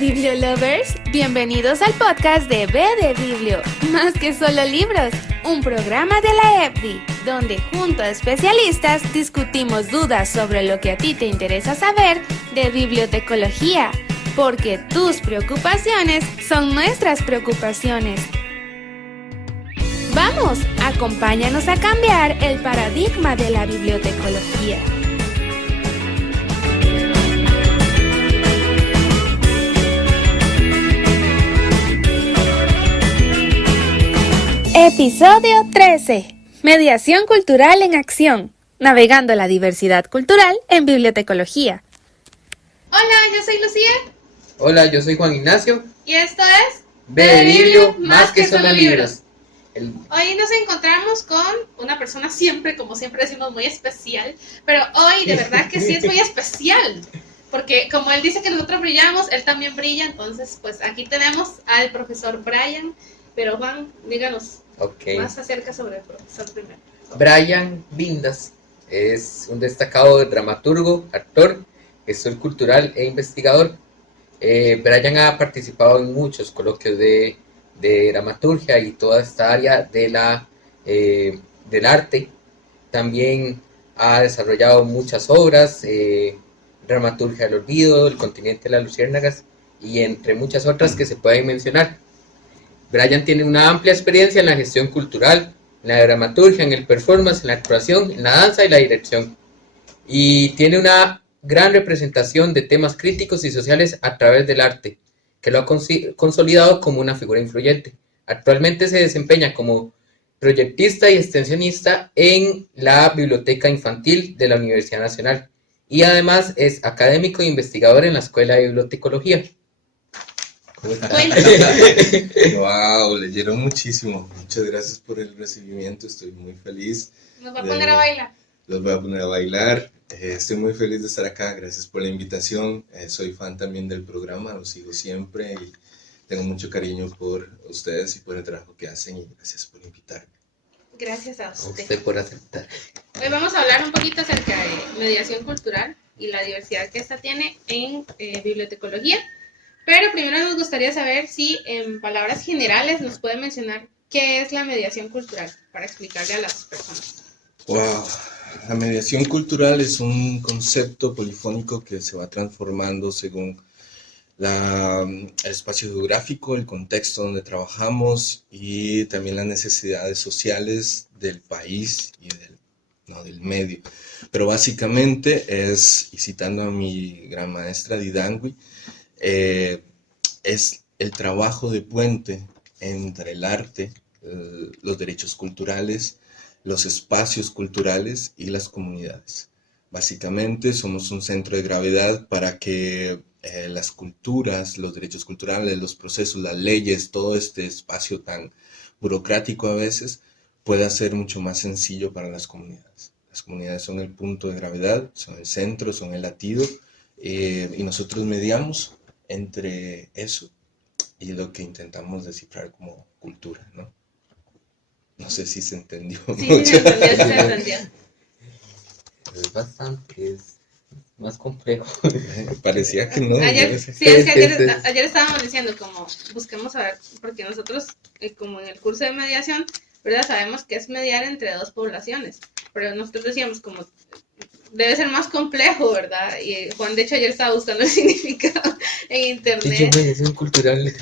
Bibliolovers, bienvenidos al podcast de B de Biblio, más que solo libros, un programa de la EBDI, donde junto a especialistas discutimos dudas sobre lo que a ti te interesa saber de bibliotecología, porque tus preocupaciones son nuestras preocupaciones. Vamos, acompáñanos a cambiar el paradigma de la bibliotecología. Episodio 13. Mediación cultural en acción. Navegando la diversidad cultural en bibliotecología. Hola, yo soy Lucía. Hola, yo soy Juan Ignacio. Y esto es B de Biblio, más que solo libros. Hoy nos encontramos con una persona siempre, como siempre decimos, muy especial. Pero hoy de verdad que sí es muy especial. Porque como él dice que nosotros brillamos, él también brilla. Entonces, pues aquí tenemos al profesor Brian. Pero Juan, díganos más acerca sobre el profesor primero. Brian Vindas es un destacado dramaturgo, actor, gestor cultural e investigador. Brian ha participado en muchos coloquios de dramaturgia y toda esta área de del arte. También ha desarrollado muchas obras, Dramaturgia del Olvido, El Continente de las Luciérnagas y entre muchas otras que se pueden mencionar. Brian tiene una amplia experiencia en la gestión cultural, en la dramaturgia, en el performance, en la actuación, en la danza y la dirección. Y tiene una gran representación de temas críticos y sociales a través del arte, que lo ha consolidado como una figura influyente. Actualmente se desempeña como proyectista y extensionista en la Biblioteca Infantil de la Universidad Nacional. Y además es académico e investigador en la Escuela de Bibliotecología. Wow, leyeron muchísimo. Muchas gracias por el recibimiento. Estoy muy feliz. Nos va a poner a bailar. Los voy a poner a bailar. Estoy muy feliz de estar acá. Gracias por la invitación. Soy fan también del programa. Los sigo siempre y tengo mucho cariño por ustedes y por el trabajo que hacen. Y gracias por invitarme. Gracias a usted. Usted por aceptar. Hoy vamos a hablar un poquito acerca de mediación cultural y la diversidad que esta tiene en bibliotecología. Pero primero nos gustaría saber si en palabras generales nos puede mencionar qué es la mediación cultural para explicarle a las personas. Wow, la mediación cultural es un concepto polifónico que se va transformando según el espacio geográfico, el contexto donde trabajamos y también las necesidades sociales del país y del medio. Pero básicamente es, y citando a mi gran maestra Didangui, es el trabajo de puente entre el arte, los derechos culturales, los espacios culturales y las comunidades. Básicamente somos un centro de gravedad para que las culturas, los derechos culturales, los procesos, las leyes, todo este espacio tan burocrático a veces, pueda ser mucho más sencillo para las comunidades. Las comunidades son el punto de gravedad, son el centro, son el latido, y nosotros mediamos entre eso y lo que intentamos descifrar como cultura, ¿no? No sé si se entendió Sí, mucho. sí se entendió. Es bastante, es más complejo. Parecía que no. Ayer estábamos diciendo como busquemos saber, porque nosotros como en el curso de mediación, ¿verdad? Sabemos que es mediar entre dos poblaciones, pero nosotros decíamos como debe ser más complejo, ¿verdad? Y Juan, de hecho, ayer estaba buscando el significado en internet. Mediación cultural.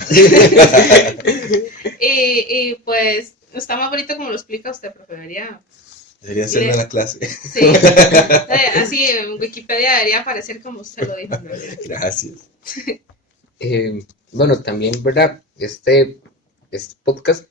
y pues está más bonito como lo explica usted, profe. Debería hacerme la clase. Sí, así en Wikipedia debería aparecer como usted lo dijo. Gracias. Bueno, también, ¿verdad? Este podcast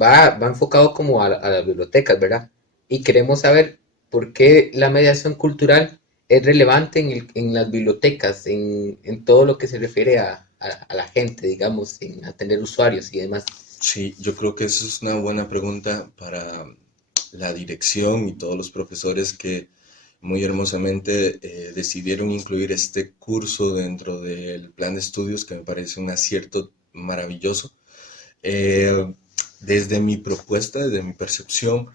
va enfocado como a las bibliotecas, ¿verdad? Y queremos saber por qué la mediación cultural es relevante en las bibliotecas, en todo lo que se refiere a la gente, digamos, en atender usuarios y demás. Sí, yo creo que eso es una buena pregunta para la dirección y todos los profesores que muy hermosamente decidieron incluir este curso dentro del plan de estudios, que me parece un acierto maravilloso. Desde mi propuesta, desde mi percepción,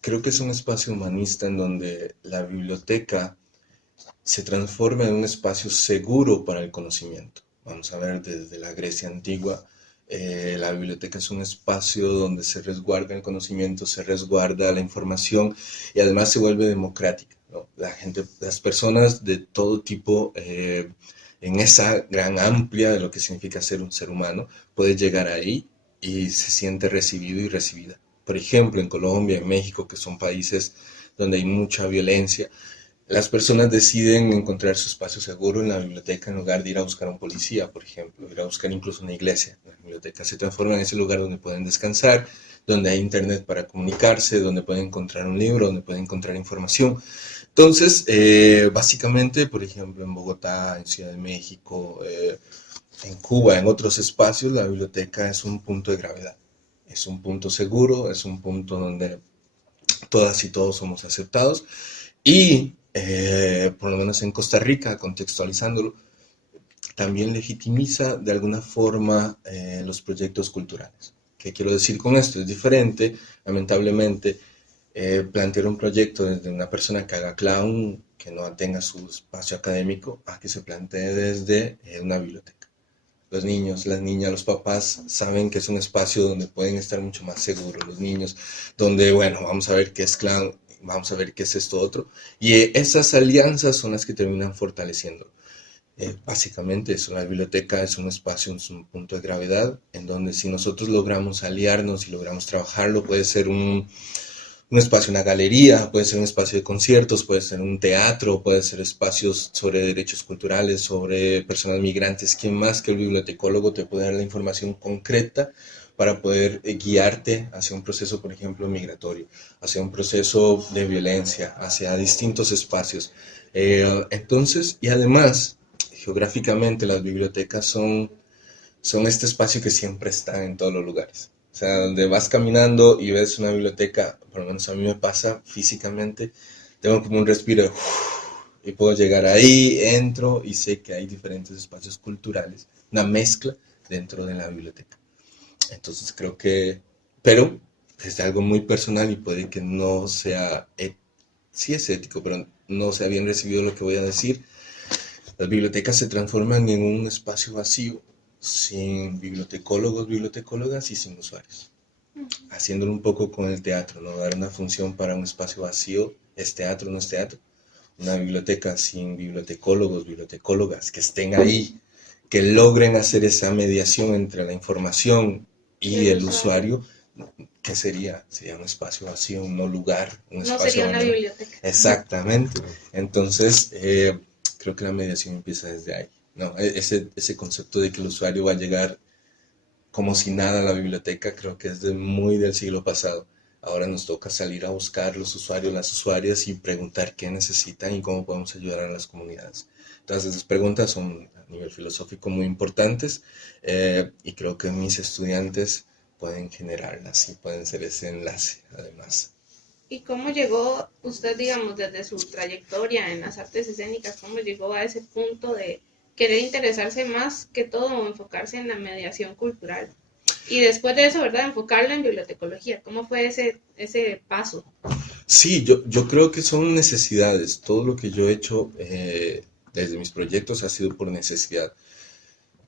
creo que es un espacio humanista en donde la biblioteca se transforma en un espacio seguro para el conocimiento. Vamos a ver, desde la Grecia antigua, la biblioteca es un espacio donde se resguarda el conocimiento, se resguarda la información y además se vuelve democrática, ¿no? Las personas de todo tipo, en esa gran amplia de lo que significa ser un ser humano, puede llegar ahí y se siente recibido y recibida. Por ejemplo, en Colombia, en México, que son países donde hay mucha violencia, las personas deciden encontrar su espacio seguro en la biblioteca en lugar de ir a buscar a un policía, por ejemplo, ir a buscar incluso una iglesia. La biblioteca se transforma en ese lugar donde pueden descansar, donde hay internet para comunicarse, donde pueden encontrar un libro, donde pueden encontrar información. Entonces, básicamente, por ejemplo, en Bogotá, en Ciudad de México, en Cuba, en otros espacios, la biblioteca es un punto de gravedad. Es un punto seguro, es un punto donde todas y todos somos aceptados y por lo menos en Costa Rica, contextualizándolo, también legitimiza de alguna forma los proyectos culturales. ¿Qué quiero decir con esto? Es diferente, lamentablemente, plantear un proyecto desde una persona que haga clown, que no tenga su espacio académico, a que se plantee desde una biblioteca. Los niños, las niñas, los papás saben que es un espacio donde pueden estar mucho más seguros los niños, donde, bueno, vamos a ver qué es clown, vamos a ver qué es esto otro, y esas alianzas son las que terminan fortaleciendo. Básicamente eso, la biblioteca es un espacio, es un punto de gravedad, en donde si nosotros logramos aliarnos y logramos trabajarlo, puede ser un espacio, una galería, puede ser un espacio de conciertos, puede ser un teatro, puede ser espacios sobre derechos culturales, sobre personas migrantes. ¿Quién más que el bibliotecólogo te puede dar la información concreta para poder guiarte hacia un proceso, por ejemplo, migratorio, hacia un proceso de violencia, hacia distintos espacios? Entonces, y además, geográficamente las bibliotecas son este espacio que siempre está en todos los lugares. O sea, donde vas caminando y ves una biblioteca, por lo menos a mí me pasa físicamente, tengo como un respiro y puedo llegar ahí, entro y sé que hay diferentes espacios culturales, una mezcla dentro de la biblioteca. Entonces creo que, pero es algo muy personal y puede que no sea, sí es ético, pero no sea bien recibido lo que voy a decir. Las bibliotecas se transforman en un espacio vacío, sin bibliotecólogos, bibliotecólogas y sin usuarios. Haciéndolo un poco con el teatro, ¿no? Dar una función para un espacio vacío, ¿es teatro o no es teatro? Una biblioteca sin bibliotecólogos, bibliotecólogas que estén ahí, que logren hacer esa mediación entre la información y el usuario, ¿qué sería? Sería un espacio vacío, un no lugar, un No espacio sería una abandonado. biblioteca. Exactamente. Entonces, creo que la mediación empieza desde ahí, ¿no? Ese concepto de que el usuario va a llegar como si nada a la biblioteca, creo que es muy del siglo pasado. Ahora nos toca salir a buscar los usuarios, las usuarias y preguntar qué necesitan y cómo podemos ayudar a las comunidades. Todas esas preguntas son a nivel filosófico muy importantes y creo que mis estudiantes pueden generarlas y pueden ser ese enlace además. ¿Y cómo llegó usted, digamos, desde su trayectoria en las artes escénicas, cómo llegó a ese punto de querer interesarse más que todo o enfocarse en la mediación cultural? Y después de eso, ¿verdad? Enfocarlo en bibliotecología. ¿Cómo fue ese paso? Sí, yo creo que son necesidades. Todo lo que yo he hecho desde mis proyectos ha sido por necesidad.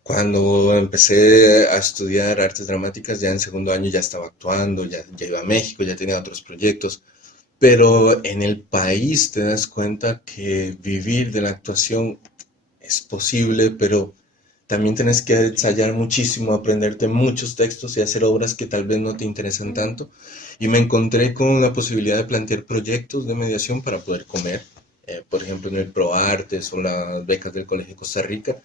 Cuando empecé a estudiar artes dramáticas, ya en segundo año ya estaba actuando, ya iba a México, ya tenía otros proyectos. Pero en el país te das cuenta que vivir de la actuación es posible, pero también tienes que ensayar muchísimo, aprenderte muchos textos y hacer obras que tal vez no te interesan tanto. Y me encontré con la posibilidad de plantear proyectos de mediación para poder comer, por ejemplo en el ProArtes o las becas del Colegio de Costa Rica.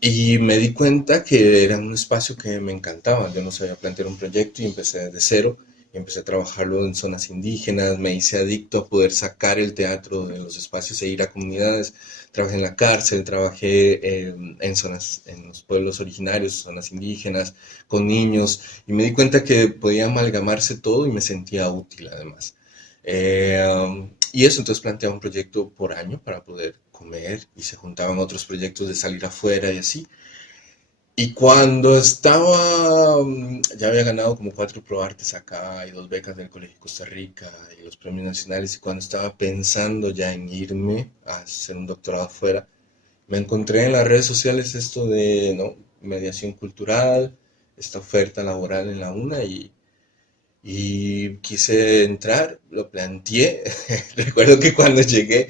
Y me di cuenta que era un espacio que me encantaba. Yo no sabía plantear un proyecto y empecé desde cero. Y empecé a trabajarlo en zonas indígenas, me hice adicto a poder sacar el teatro de los espacios e ir a comunidades. Trabajé en la cárcel, trabajé en zonas, en los pueblos originarios, zonas indígenas, con niños. Y me di cuenta que podía amalgamarse todo y me sentía útil además. Y eso, entonces planteaba un proyecto por año para poder comer y se juntaban otros proyectos de salir afuera y así. Y cuando estaba, ya había ganado como 4 ProArtes acá y 2 becas del Colegio de Costa Rica y los premios nacionales, y cuando estaba pensando ya en irme a hacer un doctorado afuera, me encontré en las redes sociales esto de, ¿no?, mediación cultural, esta oferta laboral en la UNA y quise entrar, lo planteé. Recuerdo que cuando llegué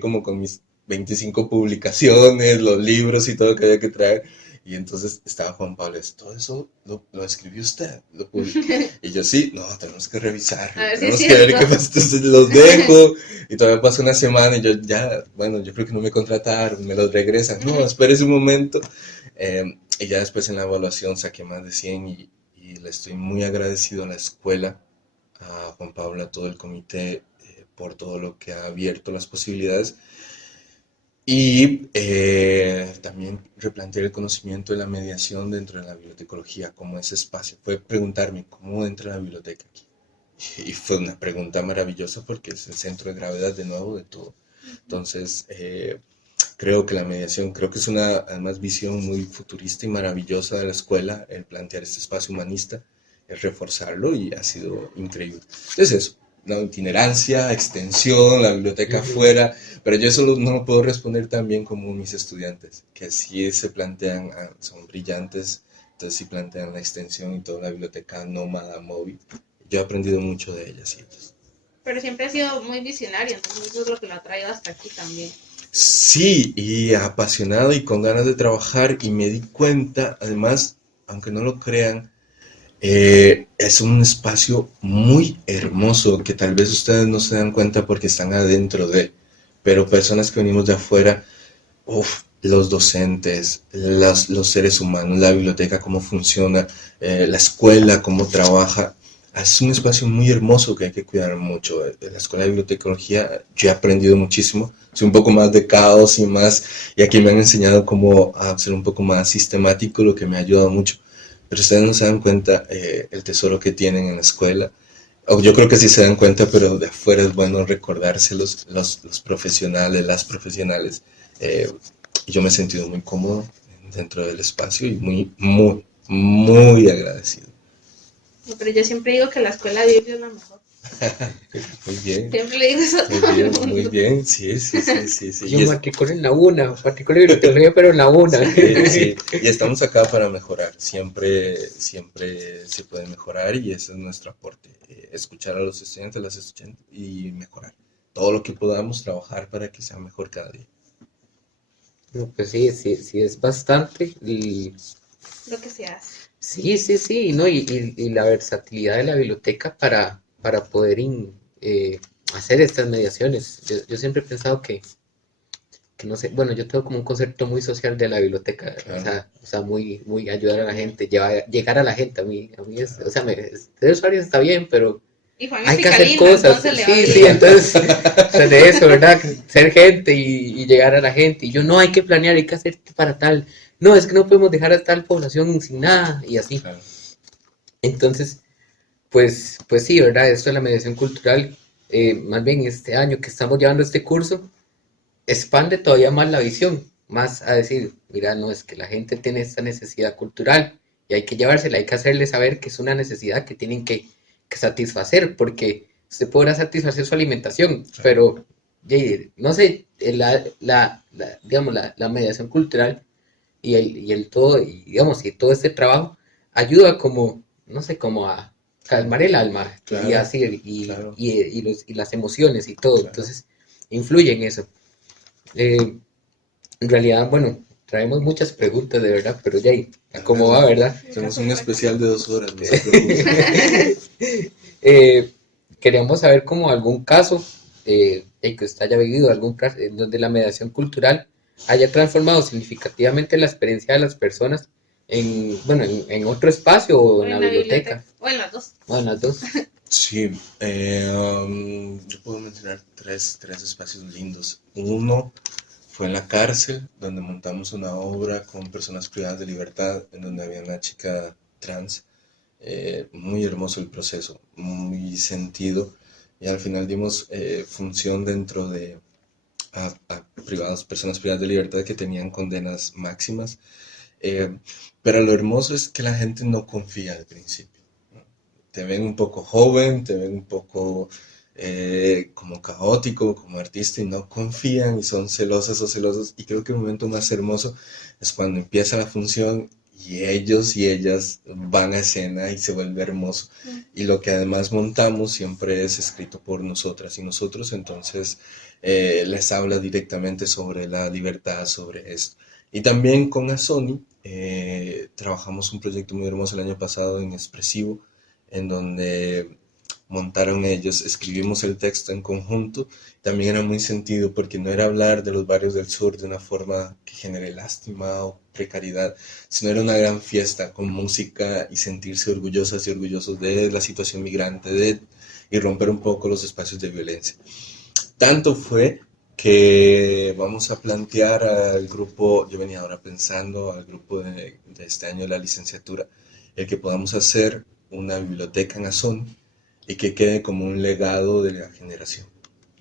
como con mis 25 publicaciones, los libros y todo que había que traer. Y entonces estaba Juan Pablo, todo eso lo escribió usted, lo publicó. Y yo, sí, no, tenemos que revisarlo, A ver si tenemos es que ver qué cierto. pasa. Entonces los dejo y todavía pasó una semana y yo ya, bueno, yo creo que no me contrataron, me los regresan. No, espérese un momento. Y ya después en la evaluación saqué más de 100 y le estoy muy agradecido a la escuela, a Juan Pablo, a todo el comité, por todo lo que ha abierto las posibilidades. Y también replantear el conocimiento de la mediación dentro de la bibliotecología, como ese espacio. Fue preguntarme cómo entra la biblioteca aquí. Y fue una pregunta maravillosa porque es el centro de gravedad de nuevo de todo. Entonces, creo que la mediación, creo que es una además visión muy futurista y maravillosa de la escuela, el plantear este espacio humanista, el reforzarlo y ha sido increíble. Entonces eso, la itinerancia, extensión, la biblioteca afuera, pero yo eso no lo puedo responder tan bien como mis estudiantes, que sí se plantean, son brillantes, entonces sí plantean la extensión y toda la biblioteca nómada, móvil. Yo he aprendido mucho de ellas y ellos. Pero siempre ha sido muy visionario, entonces eso es lo que lo ha traído hasta aquí también. Sí, y apasionado y con ganas de trabajar y me di cuenta, además, aunque no lo crean, es un espacio muy hermoso que tal vez ustedes no se dan cuenta porque están adentro de, pero personas que venimos de afuera, los docentes, los seres humanos, la biblioteca, cómo funciona, la escuela, cómo trabaja. Es un espacio muy hermoso que hay que cuidar mucho. En la escuela de bibliotecología yo he aprendido muchísimo. Soy un poco más de caos y aquí me han enseñado cómo a ser un poco más sistemático, lo que me ha ayudado mucho. Pero ustedes no se dan cuenta el tesoro que tienen en la escuela. O yo creo que sí se dan cuenta, pero de afuera es bueno recordárselos, los profesionales, las profesionales. Y yo me he sentido muy cómodo dentro del espacio y muy agradecido. Pero yo siempre digo que la escuela de Biblia es la mejor. Muy bien. Siempre le digo eso a todo el mundo. Muy bien, sí. Yo matriculé en la UNA, matriculé en bibliotecología, pero en la UNA. Sí. Y estamos acá para mejorar. Siempre se puede mejorar y ese es nuestro aporte. Escuchar a los estudiantes, las estudiantes y mejorar. Todo lo que podamos trabajar para que sea mejor cada día. No, pues sí, es bastante. Y Lo que se hace. sí, ¿no? Y la versatilidad de la biblioteca para poder hacer estas mediaciones. Yo siempre he pensado que no sé, bueno, yo tengo como un concepto muy social de la biblioteca, Claro. o sea, muy ayudar a la gente, llegar a la gente, a mí es, o sea, ser usuario está bien, pero Y Juan hay es que hacer picalina, cosas, entonces le va sí, bien. entonces, o sea, de eso, ¿verdad? Ser gente y llegar a la gente, y yo no hay que planear, hay que hacer para tal, no, es que no podemos dejar a tal población sin nada, y así. Claro. Entonces, pues sí, ¿verdad? Esto de la mediación cultural, más bien este año que estamos llevando este curso, expande todavía más la visión, más a decir, mira, no es que la gente tiene esta necesidad cultural y hay que llevársela, hay que hacerle saber que es una necesidad que tienen que satisfacer, porque usted podrá satisfacer su alimentación, pero no sé, digamos, la mediación cultural y el todo, y digamos, y todo este trabajo ayuda como, no sé, como a calmar el alma y Claro, así, claro. y las emociones y todo, Claro. entonces influye en eso. En realidad, bueno, traemos muchas preguntas de verdad, pero ya ahí, ¿cómo va, verdad? Hacemos un especial de 2 horas, no se preocupen. Eh, Queríamos saber como algún caso que usted haya vivido, en donde la mediación cultural haya transformado significativamente la experiencia de las personas bueno, en otro espacio o en la biblioteca, O en las dos. o en las dos. Sí, yo puedo mencionar tres espacios lindos. Uno fue en la cárcel, donde montamos una obra con personas privadas de libertad, en donde había una chica trans. Muy hermoso el proceso, muy sentido. Y al final dimos función dentro de personas privadas de libertad que tenían condenas máximas. Pero lo hermoso es que la gente no confía al principio. Te ven un poco joven, te ven un poco como caótico, como artista, y no confían y son celosas o celosos. Y creo que el momento más hermoso es cuando empieza la función y ellos y ellas van a escena y se vuelve hermoso. Y lo que además montamos siempre es escrito por nosotras y nosotros, entonces les habla directamente sobre la libertad, sobre esto. Y también con Asoni trabajamos un proyecto muy hermoso el año pasado en Expresivo, en donde montaron ellos, escribimos el texto en conjunto. También era muy sentido porque no era hablar de los barrios del sur de una forma que genere lástima o precariedad, sino era una gran fiesta con música y sentirse orgullosas y orgullosos de la situación migrante y romper un poco los espacios de violencia. Tanto fue que vamos a plantear al grupo, yo venía ahora pensando al grupo de este año de la licenciatura, el que podamos hacer una biblioteca en Azón y que quede como un legado de la generación.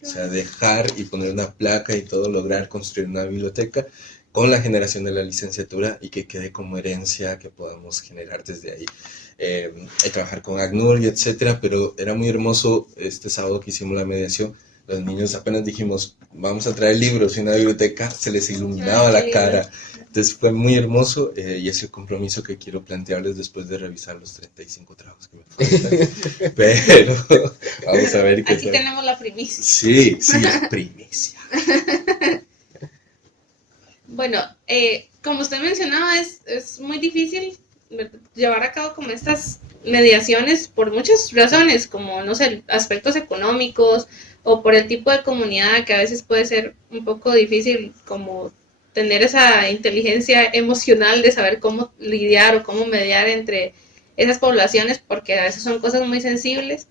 O sea, dejar y poner una placa y todo, lograr construir una biblioteca con la generación de la licenciatura y que quede como herencia que podamos generar desde ahí. Trabajar con ACNUR y etcétera, pero era muy hermoso este sábado que hicimos la mediación. Los niños apenas dijimos, vamos a traer libros y una biblioteca, se les iluminaba la cara. Entonces fue muy hermoso y es el compromiso que quiero plantearles después de revisar los 35 trabajos que me faltan. Pero vamos a ver qué Aquí tenemos la primicia. Sí, la primicia. Bueno, como usted mencionaba, es muy difícil llevar a cabo como estas mediaciones por muchas razones, como, no sé, aspectos económicos o por el tipo de comunidad que a veces puede ser un poco difícil como tener esa inteligencia emocional de saber cómo lidiar o cómo mediar entre esas poblaciones, porque a veces son cosas muy sensibles.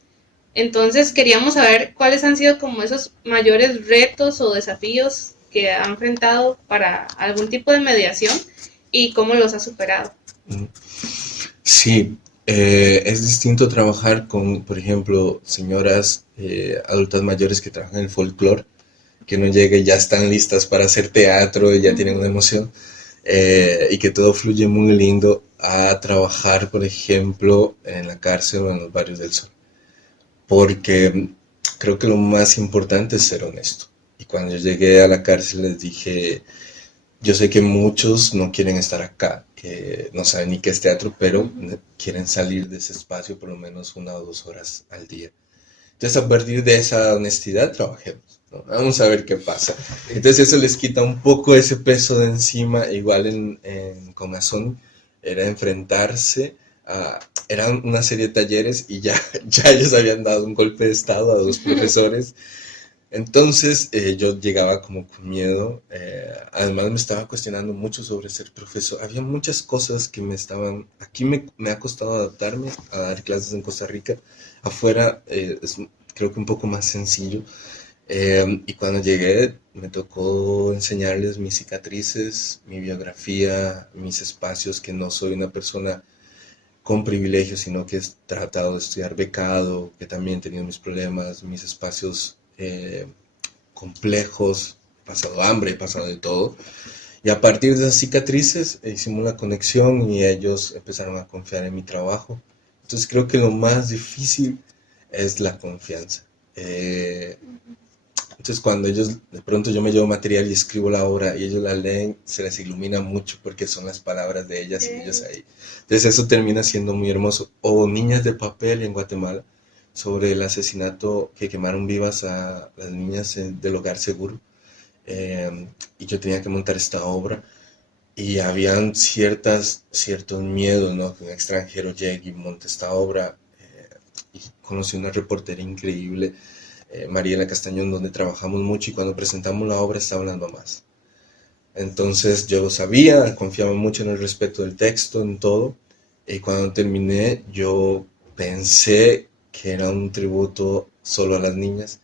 Entonces queríamos saber cuáles han sido como esos mayores retos o desafíos que ha enfrentado para algún tipo de mediación y cómo los ha superado. Sí, es distinto trabajar con, por ejemplo, señoras adultas mayores que trabajan en el folclore, que no llega y ya están listas para hacer teatro y ya tienen una emoción, y que todo fluye muy lindo, a trabajar, por ejemplo, en la cárcel o en los barrios del sur. Porque creo que lo más importante es ser honesto. Y cuando yo llegué a la cárcel les dije, yo sé que muchos no quieren estar acá, que no saben ni qué es teatro, pero quieren salir de ese espacio por lo menos 1 o 2 horas al día. Entonces, a partir de esa honestidad, trabajemos, ¿no? Vamos a ver qué pasa. Entonces, eso les quita un poco ese peso de encima. Igual en Comazón era enfrentarse a... Eran una serie de talleres y ya ellos habían dado un golpe de estado a 2 profesores. Entonces yo llegaba como con miedo, además me estaba cuestionando mucho sobre ser profesor, había muchas cosas que aquí me ha costado adaptarme a dar clases en Costa Rica, afuera es creo que un poco más sencillo, y cuando llegué me tocó enseñarles mis cicatrices, mi biografía, mis espacios, que no soy una persona con privilegios, sino que he tratado de estudiar becado, que también he tenido mis problemas, mis espacios complejos, he pasado hambre, he pasado de todo. Y a partir de esas cicatrices hicimos la conexión y ellos empezaron a confiar en mi trabajo. Entonces creo que lo más difícil es la confianza. Entonces cuando ellos, de pronto yo me llevo material y escribo la obra y ellos la leen, se les ilumina mucho porque son las palabras de ellas y ellos ahí. Entonces eso termina siendo muy hermoso. O Niñas de Papel en Guatemala, sobre el asesinato que quemaron vivas a las niñas del Hogar Seguro. Y yo tenía que montar esta obra y habían ciertos miedos, ¿no? Que un extranjero llegue y monte esta obra. Y conocí una reportera increíble, Mariela Castañón, donde trabajamos mucho, y cuando presentamos la obra estaban las mamás. Entonces yo lo sabía, confiaba mucho en el respeto del texto, en todo, y cuando terminé yo pensé que era un tributo solo a las niñas.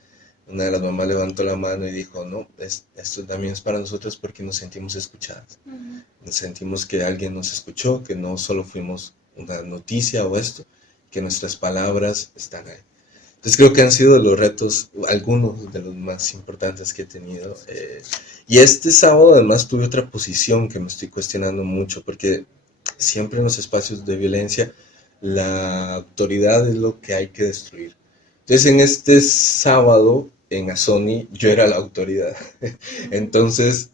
Una de las mamás levantó la mano y dijo, no, esto también es para nosotros porque nos sentimos escuchadas. Nos sentimos que alguien nos escuchó, que no solo fuimos una noticia o esto, que nuestras palabras están ahí. Entonces creo que han sido los retos, algunos de los más importantes que he tenido. Y este sábado además tuve otra posición que me estoy cuestionando mucho, porque siempre en los espacios de violencia la autoridad es lo que hay que destruir. Entonces, en este sábado, en Azoni, yo era la autoridad. Entonces,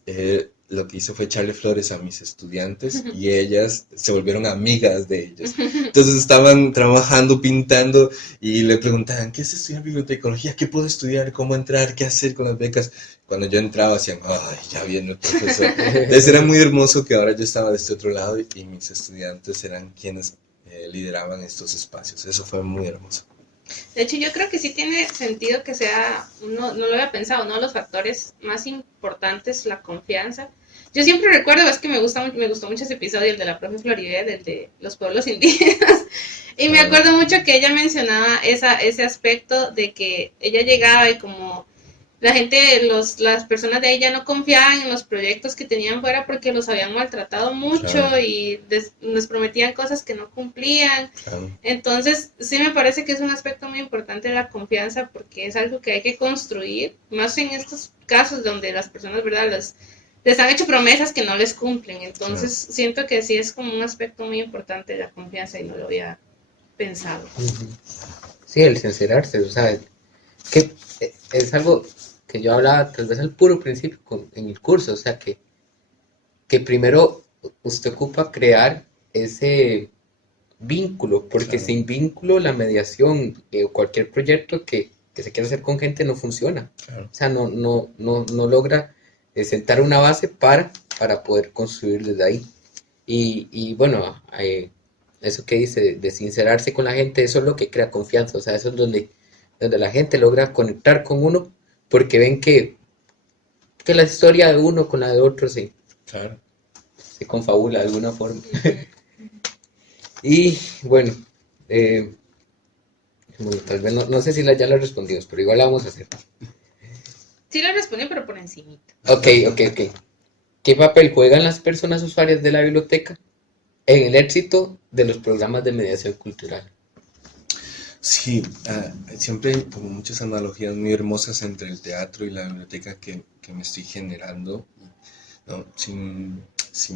lo que hice fue echarle flores a mis estudiantes y ellas se volvieron amigas de ellos. Entonces estaban trabajando, pintando y le preguntaban, ¿qué es estudiar bibliotecología? ¿Qué puedo estudiar? ¿Cómo entrar? ¿Qué hacer con las becas? Cuando yo entraba hacían, ay, ya viene el profesor. Entonces era muy hermoso que ahora yo estaba de este otro lado y mis estudiantes eran quienes lideraban estos espacios. Eso fue muy hermoso. De hecho, yo creo que sí tiene sentido que sea, no lo había pensado, uno de los factores más importantes, la confianza. Yo siempre recuerdo, es que me gustó mucho ese episodio, el de la profe Floribet, el de los pueblos indígenas, y me acuerdo mucho que ella mencionaba ese aspecto de que ella llegaba y como la gente, las personas de ahí ya no confiaban en los proyectos que tenían fuera porque los habían maltratado mucho, Claro. y les prometían cosas que no cumplían. Claro. Entonces, sí me parece que es un aspecto muy importante de la confianza porque es algo que hay que construir, más en estos casos donde las personas, ¿verdad?, les han hecho promesas que no les cumplen. Entonces, siento que sí es como un aspecto muy importante de la confianza y no lo había pensado. Sí, el sincerarse, o sea, que es algo que yo hablaba tal vez al puro principio en el curso, o sea, que primero usted ocupa crear ese vínculo, porque Claro. sin vínculo la mediación o cualquier proyecto que se quiera hacer con gente no funciona. Claro. O sea, no logra sentar una base para poder construir desde ahí. Y bueno, eso que dice de sincerarse con la gente, eso es lo que crea confianza, o sea, eso es donde la gente logra conectar con uno, porque ven que la historia de uno con la de otro Claro. se confabula de alguna forma. Y bueno, bueno, tal vez no sé si ya la respondimos, pero igual la vamos a hacer. Sí lo respondí, pero por encimita. Ok. ¿Qué papel juegan las personas usuarias de la biblioteca en el éxito de los programas de mediación cultural? Sí, siempre hay como muchas analogías muy hermosas entre el teatro y la biblioteca que me estoy generando, ¿no? Sin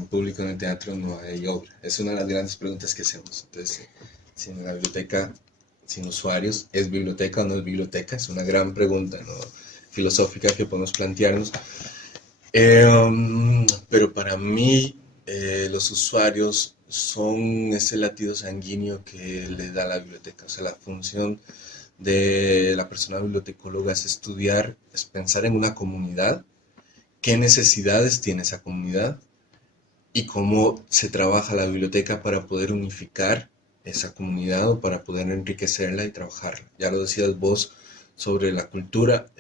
público en el teatro no hay obra. Es una de las grandes preguntas que hacemos. Entonces, sin la biblioteca, sin usuarios, ¿es biblioteca o no es biblioteca? Es una gran pregunta, ¿no?, filosófica que podemos plantearnos. Pero para mí, los usuarios son ese latido sanguíneo que le da la biblioteca. O sea, la función de la persona bibliotecóloga es estudiar, es pensar en una comunidad, qué necesidades tiene esa comunidad y cómo se trabaja la biblioteca para poder unificar esa comunidad o para poder enriquecerla y trabajarla. Ya lo decías vos sobre la cultura,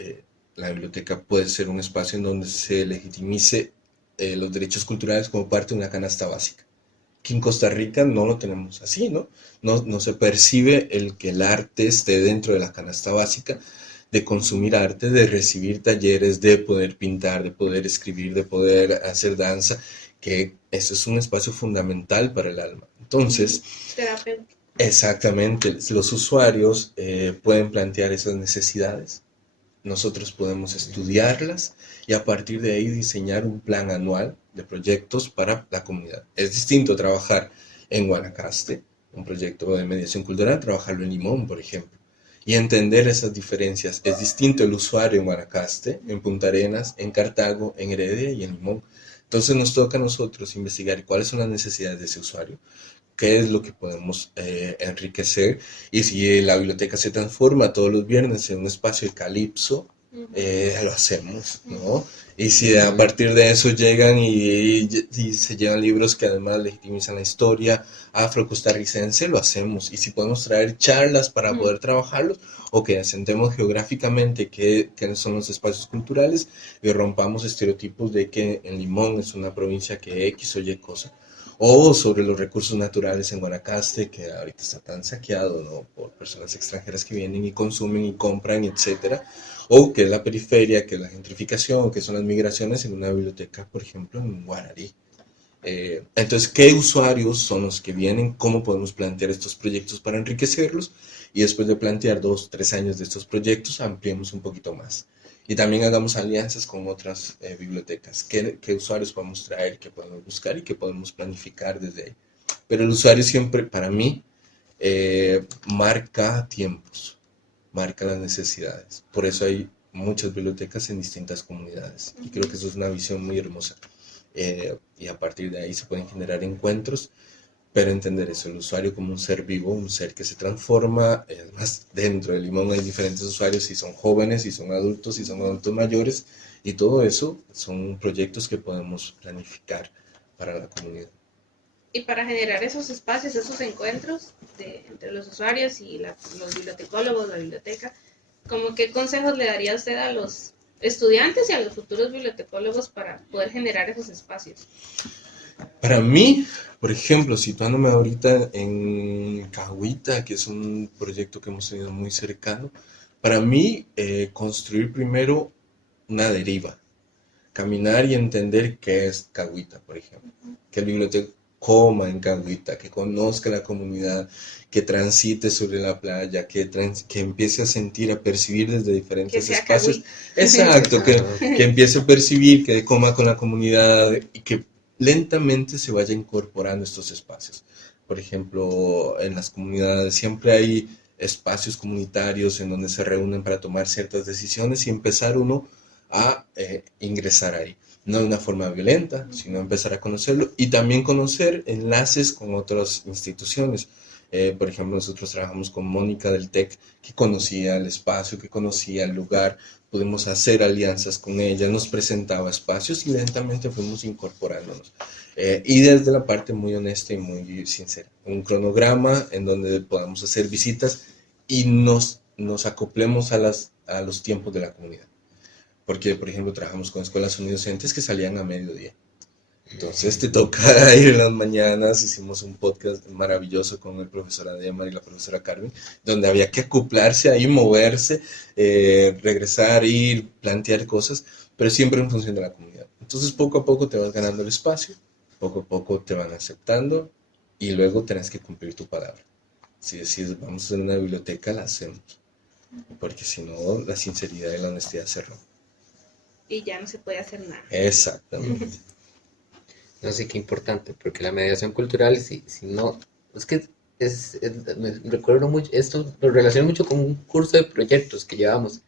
la biblioteca puede ser un espacio en donde se legitimice los derechos culturales como parte de una canasta básica. Que en Costa Rica no lo tenemos así, ¿no? No se percibe el que el arte esté dentro de la canasta básica, de consumir arte, de recibir talleres, de poder pintar, de poder escribir, de poder hacer danza, que eso es un espacio fundamental para el alma. Entonces, Terapeuta. exactamente, los usuarios pueden plantear esas necesidades, nosotros podemos estudiarlas y a partir de ahí diseñar un plan anual de proyectos para la comunidad. Es distinto trabajar en Guanacaste, un proyecto de mediación cultural, trabajarlo en Limón, por ejemplo, y entender esas diferencias. Es distinto el usuario en Guanacaste, en Punta Arenas, en Cartago, en Heredia y en Limón. Entonces nos toca a nosotros investigar cuáles son las necesidades de ese usuario, qué es lo que podemos enriquecer, y si la biblioteca se transforma todos los viernes en un espacio de calipso, lo hacemos, ¿no? Y si a partir de eso llegan y se llevan libros que además legitimizan la historia afro-costarricense, lo hacemos. Y si podemos traer charlas para poder trabajarlos, o que asentemos geográficamente qué son los espacios culturales y rompamos estereotipos de que en Limón es una provincia que X o Y cosa. O sobre los recursos naturales en Guanacaste, que ahorita está tan saqueado, ¿no?, por personas extranjeras que vienen y consumen y compran, etcétera. O que es la periferia, que es la gentrificación, que son las migraciones en una biblioteca, por ejemplo, en Guararí. Entonces, ¿qué usuarios son los que vienen? ¿Cómo podemos plantear estos proyectos para enriquecerlos? Y después de plantear 2, 3 años de estos proyectos, ampliemos un poquito más. Y también hagamos alianzas con otras bibliotecas. ¿Qué usuarios podemos traer, qué podemos buscar y qué podemos planificar desde ahí? Pero el usuario siempre, para mí, marca tiempos. marca las necesidades. Por eso hay muchas bibliotecas en distintas comunidades y creo que eso es una visión muy hermosa. Y a partir de ahí se pueden generar encuentros, pero entender eso, el usuario como un ser vivo, un ser que se transforma. Además, dentro del Limón hay diferentes usuarios, si son jóvenes, si son adultos, si son adultos mayores, y todo eso son proyectos que podemos planificar para la comunidad. Y para generar esos espacios, esos encuentros entre los usuarios y los bibliotecólogos, la biblioteca, ¿cómo qué consejos le daría usted a los estudiantes y a los futuros bibliotecólogos para poder generar esos espacios? Para mí, por ejemplo, situándome ahorita en Cahuita, que es un proyecto que hemos tenido muy cercano, para mí construir primero una deriva, caminar y entender qué es Cahuita, por ejemplo, que el biblioteca coma en Cahuita, que conozca la comunidad, que transite sobre la playa, que empiece a sentir, a percibir desde diferentes espacios. Cahuita. Exacto, que empiece a percibir, que coma con la comunidad y que lentamente se vaya incorporando estos espacios. Por ejemplo, en las comunidades siempre hay espacios comunitarios en donde se reúnen para tomar ciertas decisiones y empezar uno a ingresar ahí. No de una forma violenta, sino empezar a conocerlo y también conocer enlaces con otras instituciones. Por ejemplo, nosotros trabajamos con Mónica del TEC, que conocía el espacio, que conocía el lugar, pudimos hacer alianzas con ella, nos presentaba espacios y lentamente fuimos incorporándonos. Y desde la parte muy honesta y muy sincera, un cronograma en donde podamos hacer visitas y nos acoplemos a los tiempos de la comunidad. Porque, por ejemplo, trabajamos con escuelas unidocentes que salían a mediodía. Entonces te toca ir en las mañanas. Hicimos un podcast maravilloso con el profesor Ademar y la profesora Carmen, donde había que acoplarse ahí, moverse, regresar, ir, plantear cosas, pero siempre en función de la comunidad. Entonces poco a poco te vas ganando el espacio, poco a poco te van aceptando y luego tenés que cumplir tu palabra. Si decís vamos a hacer una biblioteca, la hacemos, porque si no, la sinceridad y la honestidad se rompen. Y ya no se puede hacer nada. Exactamente. No sé qué importante, porque la mediación cultural, si no, es que me recuerdo mucho, esto lo relaciono mucho con un curso de proyectos que llevamos,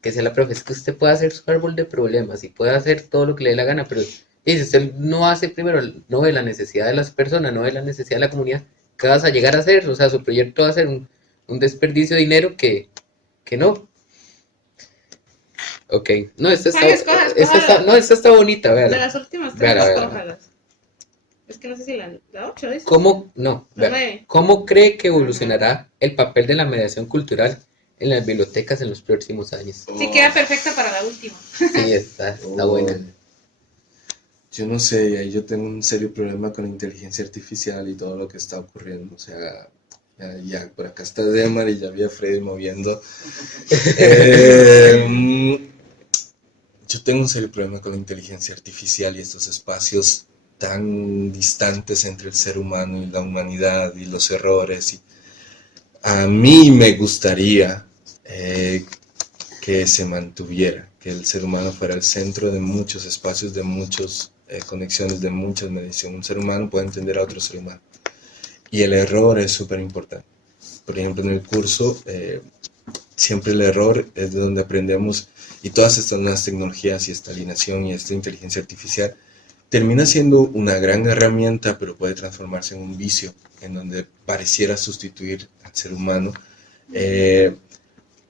que decía la profe, es que usted puede hacer su árbol de problemas y puede hacer todo lo que le dé la gana, pero dice, usted no hace primero, no ve la necesidad de las personas, no ve la necesidad de la comunidad, ¿qué vas a llegar a hacer? O sea, su proyecto va a ser un desperdicio de dinero que no. Ok, no, esta está bonita, véala. De las últimas tres, escójalas. Es que no sé si la 8 dice. ¿Cómo cree que evolucionará el papel de la mediación cultural en las bibliotecas en los próximos años? Sí, queda perfecta para la última. Sí, está buena. Yo no sé, ahí yo tengo un serio problema con la inteligencia artificial y todo lo que está ocurriendo. O sea, ya por acá está Demar y ya vi a Freddy moviendo. Yo tengo un serio problema con la inteligencia artificial y estos espacios tan distantes entre el ser humano y la humanidad y los errores. Y a mí me gustaría que se mantuviera, que el ser humano fuera el centro de muchos espacios, de muchas conexiones, de muchas mediaciones. Un ser humano puede entender a otro ser humano. Y el error es súper importante. Por ejemplo, en el curso, siempre el error es de donde aprendemos, y todas estas nuevas tecnologías y esta alineación y esta inteligencia artificial termina siendo una gran herramienta, pero puede transformarse en un vicio, en donde pareciera sustituir al ser humano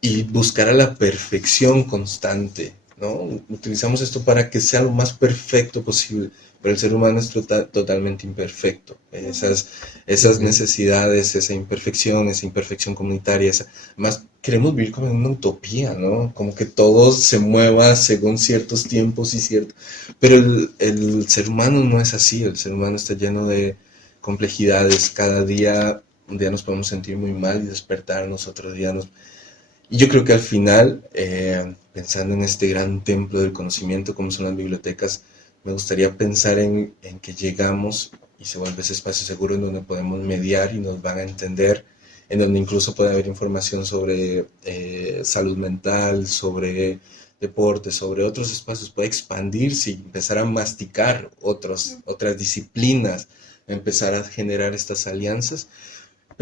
y buscar a la perfección constante, ¿no? Utilizamos esto para que sea lo más perfecto posible, pero el ser humano es totalmente imperfecto. Esas necesidades, esa imperfección comunitaria, más queremos vivir como en una utopía, ¿no? Como que todo se mueva según ciertos tiempos pero el ser humano no es así. El ser humano está lleno de complejidades. Cada día, un día nos podemos sentir muy mal y despertarnos, otro día Y yo creo que al final, pensando en este gran templo del conocimiento como son las bibliotecas, me gustaría pensar en que llegamos y se vuelve ese espacio seguro en donde podemos mediar y nos van a entender, en donde incluso puede haber información sobre salud mental, sobre deporte, sobre otros espacios, puede expandirse y empezar a masticar otras disciplinas, empezar a generar estas alianzas.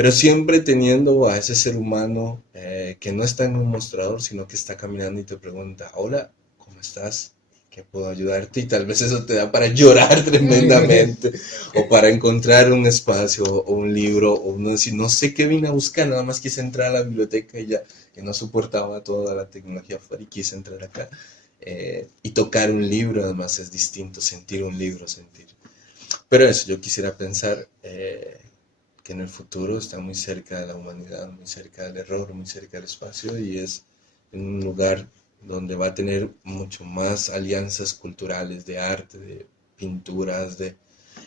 pero siempre teniendo a ese ser humano que no está en un mostrador, sino que está caminando y te pregunta, hola, ¿cómo estás? ¿Qué puedo ayudarte? Y tal vez eso te da para llorar tremendamente, o para encontrar un espacio, o un libro, o uno decir, no sé qué vine a buscar, nada más quise entrar a la biblioteca y ya, que no soportaba toda la tecnología afuera y quise entrar acá. Y tocar un libro, además, es distinto, sentir un libro, sentir. Pero eso, yo quisiera pensar que en el futuro está muy cerca de la humanidad, muy cerca del error, muy cerca del espacio, y es en un lugar donde va a tener mucho más alianzas culturales, de arte, de pinturas,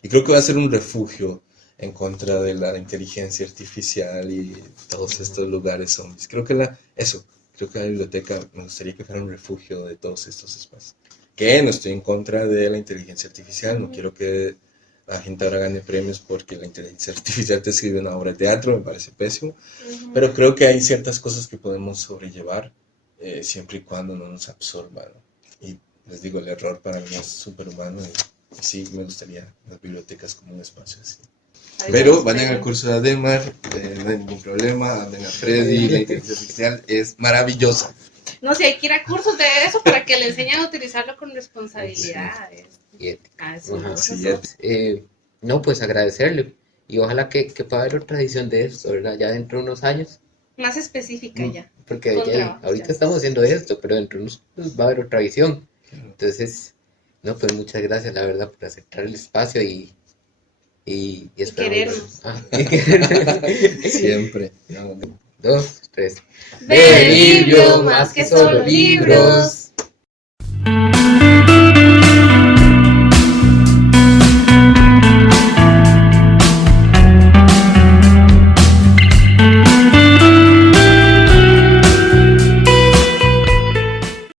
y creo que va a ser un refugio en contra de la inteligencia artificial y todos estos lugares zombies. Creo que la biblioteca me gustaría que fuera un refugio de todos estos espacios. Que no estoy en contra de la inteligencia artificial, no quiero que la gente ahora gane premios porque la inteligencia artificial te escribe una obra de teatro, me parece pésimo, pero creo que hay ciertas cosas que podemos sobrellevar siempre y cuando no nos absorban, ¿no? Y les digo, el error para mí es superhumano y sí me gustaría las bibliotecas como un espacio así. Pero vayan al curso de Ademar, no hay ningún problema, vayan a Freddy, la inteligencia artificial es maravillosa. No sé, hay que ir a cursos de eso para que le enseñen a utilizarlo con responsabilidad. Y ética. Eso, Ajá. eso. No, pues agradecerle. Y ojalá que pueda haber otra edición de esto, ¿verdad? Ya dentro de unos años. Más específica ya. Porque Con ya, trabajo, ahorita ya. estamos haciendo esto, pero dentro de unos años va a haber otra edición. Entonces, no, pues muchas gracias, la verdad, por aceptar el espacio y querernos. Y querernos. Siempre. 2, 3. Ve de Biblio, más que solo libros.